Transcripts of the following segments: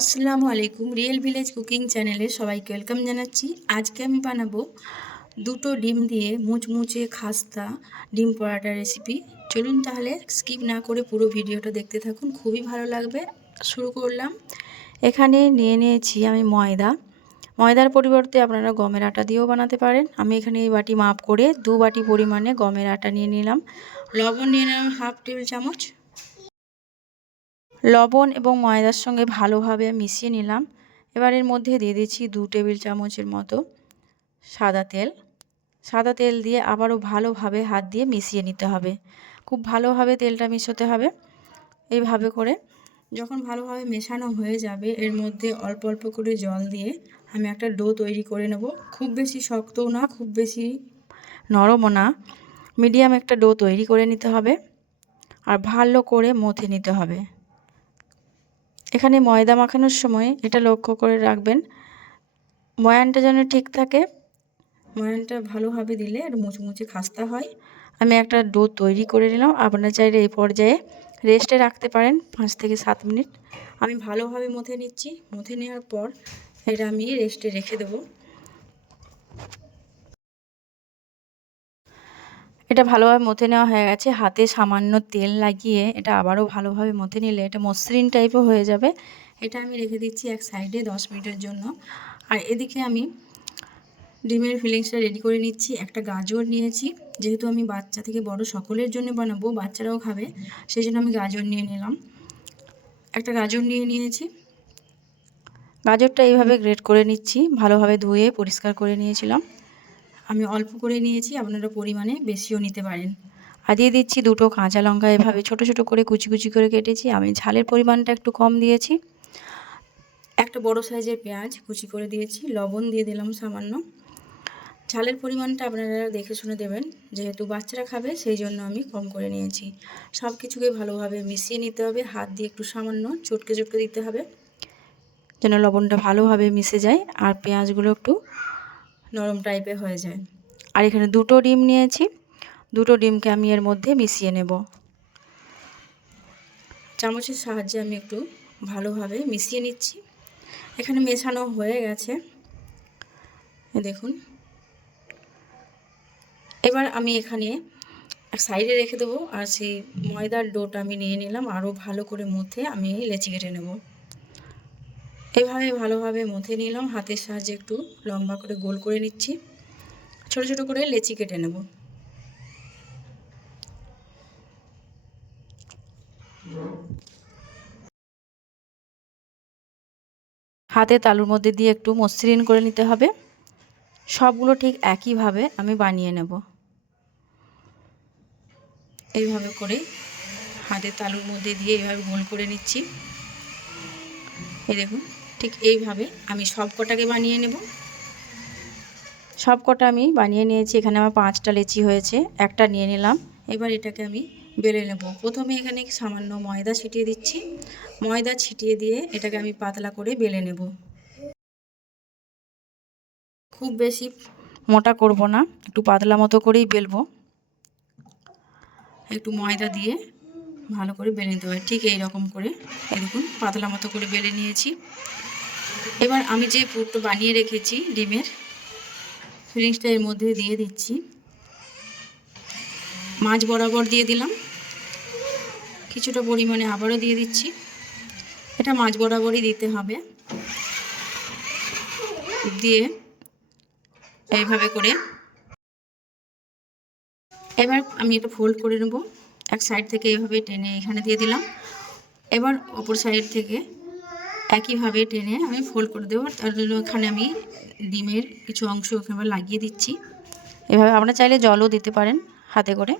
আসসালামু আলাইকুম। Real village cooking চ্যানেলে সবাইকে ওয়েলকাম জানাচ্ছি। আজকে আমি বানাবো দুটো ডিম দিয়ে মুচমুচে খাস্তা ডিম পরাটা রেসিপি। চলুন তাহলে স্কিপ না করে পুরো ভিডিওটা দেখতে থাকুন, খুবই ভালো লাগবে। শুরু করলাম। এখানে নিয়ে নিয়েছি আমি ময়দার পরিবর্তে আপনারা গমের আটা দিয়েও বানাতে পারেন। আমি এখানে এই বাটি মাপ করে 2 বাটি পরিমাণে গমের আটা নিয়ে নিলাম। লবণ নিয়ে নিলাম হাফ টেবিল চামচ। লবণ এবং ময়দার সঙ্গে ভালোভাবে মিশিয়ে নিলাম। এবার এর মধ্যে দিয়ে দিচ্ছি 2 টেবিল চামচের মতো সাদা তেল দিয়ে আবারও ভালোভাবে হাত দিয়ে মিশিয়ে নিতে হবে। খুব ভালোভাবে তেলটা মিশাতে হবে। এইভাবে করে যখন ভালোভাবে মেশানো হয়ে যাবে এর মধ্যে অল্প অল্প করে জল দিয়ে আমি একটা ডো তৈরি করে নেব। খুব বেশি শক্তও না, খুব বেশি নরমও না, মিডিয়াম একটা ডো তৈরি করে নিতে হবে আর ভালো করে মথে নিতে হবে। এখানে ময়দা মাখানোর সময় এটা লক্ষ্য করে রাখবেন, ময়ানটা যেন ঠিক থাকে। ময়ানটা ভালোভাবে দিলে আর মুচমুচে খাস্তা হয়। আমি একটা ডো তৈরি করে নিলাম। আপনারা চাইলে এই পর্যায়ে রেস্টে রাখতে পারেন 5 থেকে 7 মিনিট। আমি ভালোভাবে মথে নিচ্ছি। মথে নেওয়ার পর এটা আমি রেস্টে রেখে দেবো। এটা ভালোভাবে মথে নেওয়া হয়ে গেছে। হাতে সামান্য তেল লাগিয়ে এটা আবারও ভালোভাবে মথে নিলে এটা মসৃণ টাইপও হয়ে যাবে। এটা আমি রেখে দিচ্ছি এক সাইডে 10 মিনিটের জন্য। আর এদিকে আমি ডিমের ফিলিংসটা রেডি করে নিচ্ছি। একটা গাজর নিয়েছি, যেহেতু আমি বাচ্চা থেকে বড় সকলের জন্য বানাবো, বাচ্চারাও খাবে, সেই জন্য আমি গাজর নিয়ে নিলাম। একটা গাজর নিয়ে নিয়েছি। গাজরটা এইভাবে গ্রেট করে নিচ্ছি। ভালোভাবে ধুয়ে পরিষ্কার করে নিয়েছিলাম। আমি অল্প করে নিয়েছি, আপনারা পরিমাণে বেশিও নিতে পারেন। আর দিয়ে দিচ্ছি 2টো কাঁচা লঙ্কা, এভাবে ছোট ছোট করে কুচি কুচি করে কেটেছি। আমি ঝালের পরিমাণটা একটু কম দিয়েছি। একটা বড় সাইজের পেঁয়াজ কুচি করে দিয়েছি। লবণ দিয়ে দিলাম সামান্য। ঝালের পরিমাণটা আপনারা দেখে শুনে দেবেন, যেহেতু বাচ্চারা খাবে সেই জন্য আমি কম করে নিয়েছি। সব কিছুকে ভালোভাবে মিশিয়ে নিতে হবে। হাত দিয়ে একটু সামান্য চটকে চটকে দিতে হবে যেন লবণটা ভালোভাবে মিশে যায় আর পেঁয়াজগুলো একটু নরম টাইপের হয়ে যায়। আর এখানে 2টো ডিম নিয়েছি। 2টো ডিমকে আমি এর মধ্যে মিশিয়ে নেব। চামচের সাহায্যে আমি একটু ভালোভাবে মিশিয়ে নিচ্ছি। এখানে মেশানো হয়ে গেছে, দেখুন। এবার আমি এখানে এক সাইডে রেখে দেবো আর সেই ময়দার ডোটা আমি নিয়ে নিলাম। আরও ভালো করে মথে আমি লেচি কেটে নেব। এভাবে ভালোভাবে মথে নিলাম। হাতের সাহায্যে একটু লম্বা করে গোল করে নিচ্ছি। ছোট ছোট করে লেচি কেটে নেব। হাতে তালুর মধ্যে দিয়ে একটু মসৃণ করে নিতে হবে। সবগুলো ঠিক একইভাবে আমি বানিয়ে নেব। এইভাবে করে হাতে তালুর মধ্যে দিয়ে এইভাবে গোল করে নিচ্ছি। এই দেখুন, ঠিক এইভাবে আমি সব কটাকে বানিয়ে নেব। সব কটা আমি বানিয়ে নিয়েছি। এখানে আমার 5টা লেচি হয়েছে। একটা নিয়ে নিলাম। এবার এটাকে আমি বেলে নেব। প্রথমে এখানে সামান্য ময়দা ছিটিয়ে দিচ্ছি। ময়দা ছিটিয়ে দিয়ে এটাকে আমি পাতলা করে বেলে নেব। খুব বেশি মোটা করব না, একটু পাতলা মতো করেই বেলবো। একটু ময়দা দিয়ে ভালো করে বেলে নিতে হবে। ঠিক এই রকম করে দেখুন পাতলা মতো করে বেলে নিয়েছি। এবার আমি যে পুরটা বানিয়ে রেখেছি ডিমের ফিলিংসটা এর মধ্যে দিয়ে দিচ্ছি। মাঝ বরাবর দিয়ে দিলাম। কিছুটা পরিমাণে আবারও দিয়ে দিচ্ছি। এটা মাঝ বরাবরই দিতে হবে। দিয়ে এইভাবে করে এবার আমি এটা ফোল্ড করে নেব। এক সাইড থেকে এইভাবে টেনে এখানে দিয়ে দিলাম। এবার অপর সাইড থেকে একইভাবে টেনে আমি ফোল্ড করে দেবো। তার জন্য এখানে আমি ডিমের কিছু অংশ ওখানে লাগিয়ে দিচ্ছি। এভাবে আপনারা চাইলে জলও দিতে পারেন হাতে করে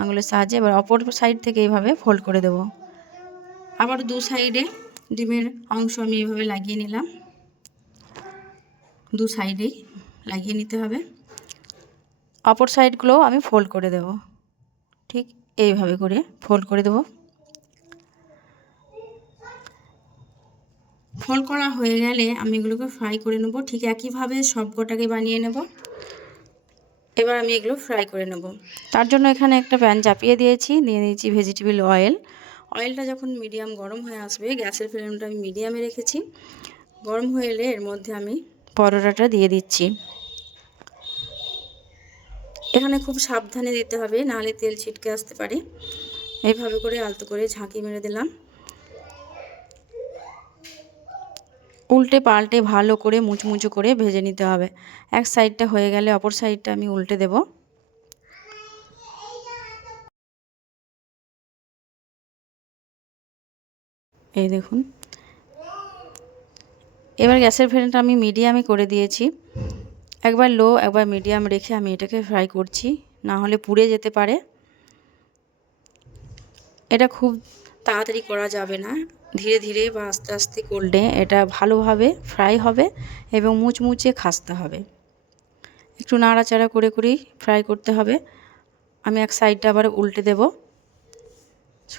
আঙুলের সাহায্যে। এবার অপর সাইড থেকে এইভাবে ফোল্ড করে দেব। আবার 2 সাইডে ডিমের অংশ আমি এইভাবে লাগিয়ে নিলাম। 2 সাইডেই লাগিয়ে নিতে হবে। অপর সাইডগুলোও আমি ফোল্ড করে দেব। ঠিক এইভাবে করে ফোল্ড করে দেব। ফোল্ড করা হয়ে গেলে আমি এগুলোকে ফ্রাই করে নেব। ঠিক একইভাবে সব কটাকে বানিয়ে নেব। এবার আমি এগুলো ফ্রাই করে নেব। তার জন্য এখানে একটা প্যান চাপিয়ে দিয়েছি। দিয়ে দিয়েছি ভেজিটেবল অয়েল। অয়েলটা যখন মিডিয়াম গরম হয়ে আসবে, গ্যাসের ফ্লেমটা আমি মিডিয়ামে রেখেছি। গরম হয়ে এলে এর মধ্যে আমি পরোটাটা দিয়ে দিচ্ছি। এখানে খুব সাবধানে দিতে হবে, নাহলে তেল ছিটকে আসতে পারে। এইভাবে করে আলতো করে ঝাঁকি মেরে দিলাম। উল্টে পাল্টে ভালো করে মুচমুচো করে ভেজে নিতে হবে। এক সাইডটা হয়ে গেলে অপর সাইডটা আমি উল্টে দেব। এই দেখুন, এবার গ্যাসের ফ্লেমটা আমি মিডিয়ামে করে দিয়েছি। একবার লো একবার মিডিয়াম রেখে আমি এটাকে ফ্রাই করছি, না হলে পুড়ে যেতে পারে। এটা খুব তাড়াতাড়ি করা যাবে না, ধীরে ধীরে বা আস্তে আস্তে করলে এটা ভালোভাবে ফ্রাই হবে এবং মুচমুচে খাস্তে হবে। একটু নাড়াচাড়া করে করেই ফ্রাই করতে হবে। আমি এক সাইডটা আবার উল্টে দেব।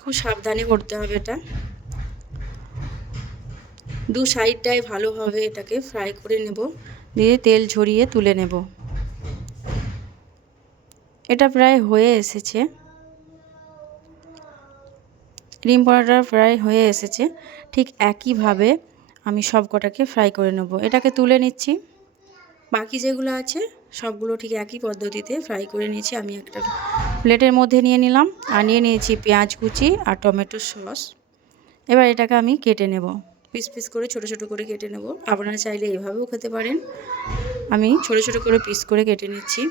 খুব সাবধানে করতে হবে এটা। দু সাইডটাই ভালোভাবে এটাকে ফ্রাই করে নেব, দিয়ে তেল ঝরিয়ে তুলে নেব। এটা প্রায় হয়ে এসেছে, ডিম পরোটা ফ্রাই হয়ে এসেছে। ঠিক একইভাবে আমি সব কটাকে ফ্রাই করে নেব। এটাকে তুলে নিচ্ছি। বাকি যেগুলো আছে সবগুলো ঠিক একই পদ্ধতিতে ফ্রাই করে নিয়েছি। আমি একটা প্লেটের মধ্যে নিয়ে নিলাম, আর নিয়ে নিয়েছি পেঁয়াজ কুচি আর টমেটো সস। এবার এটাকে আমি কেটে নেব, পিস পিস করে ছোট ছোট করে কেটে নেব। আপনারা চাইলে এভাবেও খেতে পারেন। আমি ছোট ছোট করে পিস করে কেটে নিচ্ছি।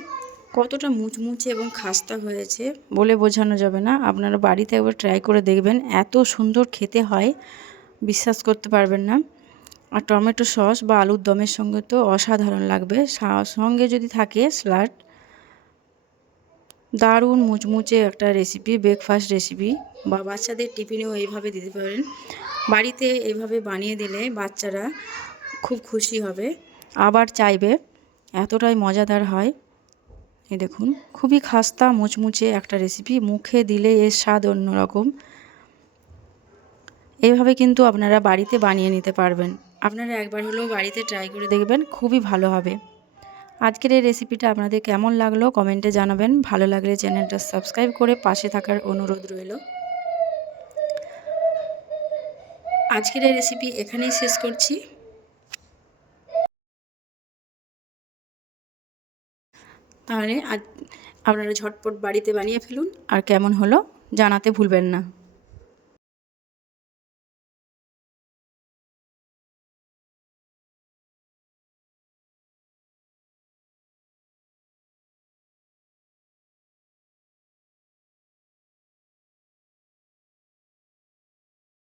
কতটা মুচমুচে এবং খাস্তা হয়েছে বলে বোঝানো যাবে না। আপনারা বাড়িতে একবার ট্রাই করে দেখবেন, এত সুন্দর খেতে হয় বিশ্বাস করতে পারবেন না। আর টমেটো সস বা আলুর দমের সঙ্গে তো অসাধারণ লাগবে। সঙ্গে যদি থাকে স্যালাড, দারুণ মুচমুচে একটা রেসিপি, ব্রেকফাস্ট রেসিপি, বা বাচ্চাদের টিফিনেও এইভাবে দিতে পারেন। বাড়িতে এইভাবে বানিয়ে দিলে বাচ্চারা খুব খুশি হবে, আবার চাইবে, এতটাই মজাদার হয়। এই দেখুন, খুবই খাস্তা মুচমুচে একটা রেসিপি, মুখে দিলে এর স্বাদ অন্যরকম। এইভাবে কিন্তু আপনারা বাড়িতে বানিয়ে নিতে পারবেন। আপনারা একবার হলেও বাড়িতে ট্রাই করে দেখবেন, খুবই ভালো হবে। আজকের এই রেসিপিটা আপনাদের কেমন লাগলো কমেন্টে জানাবেন। ভালো লাগলে চ্যানেলটা সাবস্ক্রাইব করে পাশে থাকার অনুরোধ রইল। আজকের এই রেসিপি এখানেই শেষ করছি। তাহলে আপনারা ঝটপট বাড়িতে বানিয়ে ফেলুন, আর কেমন হলো জানাতে ভুলবেন না।